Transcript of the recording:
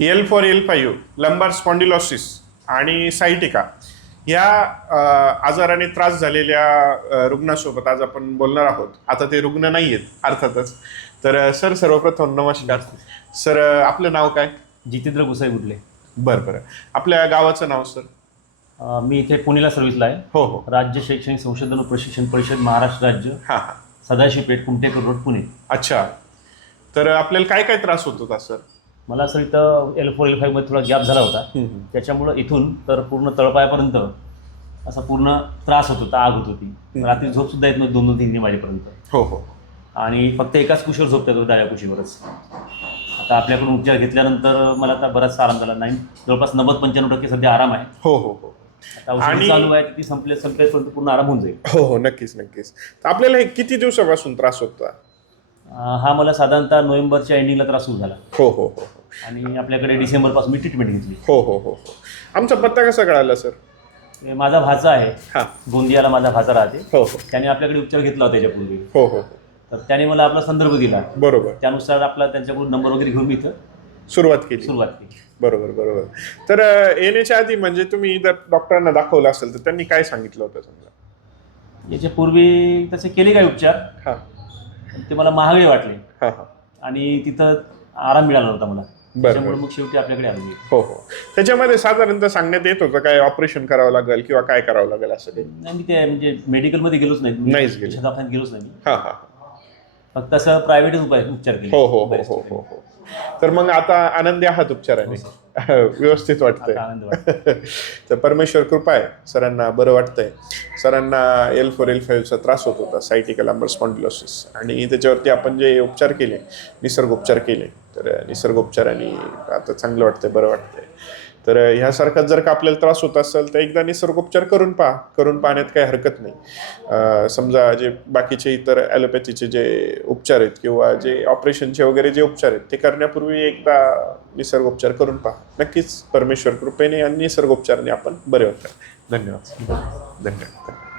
L4 L5 lumbar spondylosis आणि sciatica या आजाराने त्रास झालेल्या रुग्णासोबत आज आपण बोलणार आहोत. आता ते रुग्ण नाही आहेत अर्थातच. तर सर सर्वप्रथम नमस्कार. सर आपलं नाव काय? जितेंद्र गुसाई गुडले. बरं बरं. आपल्या गावाचं नाव सर? मी इथे पुण्याला सर्व्हिसला आहे. हो हो. राज्य शैक्षणिक संशोधन व प्रशिक्षण परिषद महाराष्ट्र राज्य, हां हां. सदाशिव पेठ, कुमटेकर रोड, पुणे. अच्छा. तर आपल्याला काय काय त्रास होत होता सर? मला सर इथं L4 L5 मध्ये थोडा गॅप झाला होता. त्याच्यामुळं इथून तर पूर्ण तळपायापर्यंत असा पूर्ण त्रास होत होता, आग होत होती. रात्री झोपसुद्धा येत नव्हती 2-2-3 वाजेपर्यंत. हो हो. आणि फक्त एकाच कुशीवर झोपतात होतो, डाव्या कुशीवरच. आता आपल्याकडून उपचार घेतल्यानंतर मला आता बराचसा आराम झाला. नाही जवळपास 90-95% सध्या आराम आहे. हो हो हो. आता औषध चालू आहे, ती संपेपर्यंत पूर्ण आराम होऊन जाईल. हो हो, नक्कीच नक्कीच. आपल्याला हे किती दिवसापासून त्रास होता? हा मला साधारणतः नोव्हेंबरच्या एंडिंगला त्रास सुरू झाला. हो हो हो. आणि आपल्याकडे डिसेंबरपासून मी ट्रीटमेंट घेतली. हो हो हो. आमचा पत्ता कसा कळाला सर? माझा भाचा आहे, हां. गोंदियाला माझा भाचा राहते. हो हो. त्याने आपल्याकडे उपचार घेतला होता त्याच्यापूर्वी. हो हो. तर त्याने मला आपला संदर्भ दिला. बरोबर. त्यानुसार आपला त्यांच्याकडून नंबर वगैरे घेऊन मी इथं सुरुवात केली. बरोबर बरोबर. तर येण्याच्या आधी म्हणजे तुम्ही जर डॉक्टरांना दाखवलं असेल तर त्यांनी काय सांगितलं होतं समजा? याच्या पूर्वी तसे केले काय उपचार, हां ते मला महागडे वाटले हां हां. आणि तिथं आराम मिळाला होता मला. त्याच्यामुळे बरं. मग शेवटी आपल्याकडे आलो मी. हो हो. त्याच्यामध्ये साधारणतः सांगण्यात येत होतं काय ऑपरेशन करावं लागेल किंवा काय करावं लागेल असं काही? नाही, मी ते म्हणजे मेडिकलमध्ये गेलोच नाही. नाहीच गेले. दवाखान्यात गेलोच नाही. हां हां. फक्त असं प्रायव्हेटच उपचार केले. हो हो हो हो हो हो. तर मग आता आनंदी आहात उपचाराने? व्यवस्थित वाटतंय? आनंद वाटतो. तर परमेश्वर कृपा आहे, सरांना बरं वाटतंय. सरांना L4 L5चा त्रास होत होता, सायटिका लंबार स्पॉन्डिलोसिस, आणि त्याच्यावरती आपण जे उपचार केले, निसर्गोपचार केले, तर निसर्गोपचाराने आता चांगलं वाटतंय, बरं वाटतंय. तर ह्यासारखा जर का आपल्याला त्रास होत असेल तर एकदा निसर्गोपचार करून पाहण्यात काही हरकत नाही. समजा जे बाकीचे इतर ॲलोपॅथीचे जे उपचार आहेत किंवा जे ऑपरेशनचे वगैरे जे उपचार आहेत ते करण्यापूर्वी एकदा निसर्गोपचार करून पहा. नक्कीच परमेश्वर कृपेने आणि निसर्गोपचाराने आपण बरे होतात. धन्यवाद. धन्यवाद.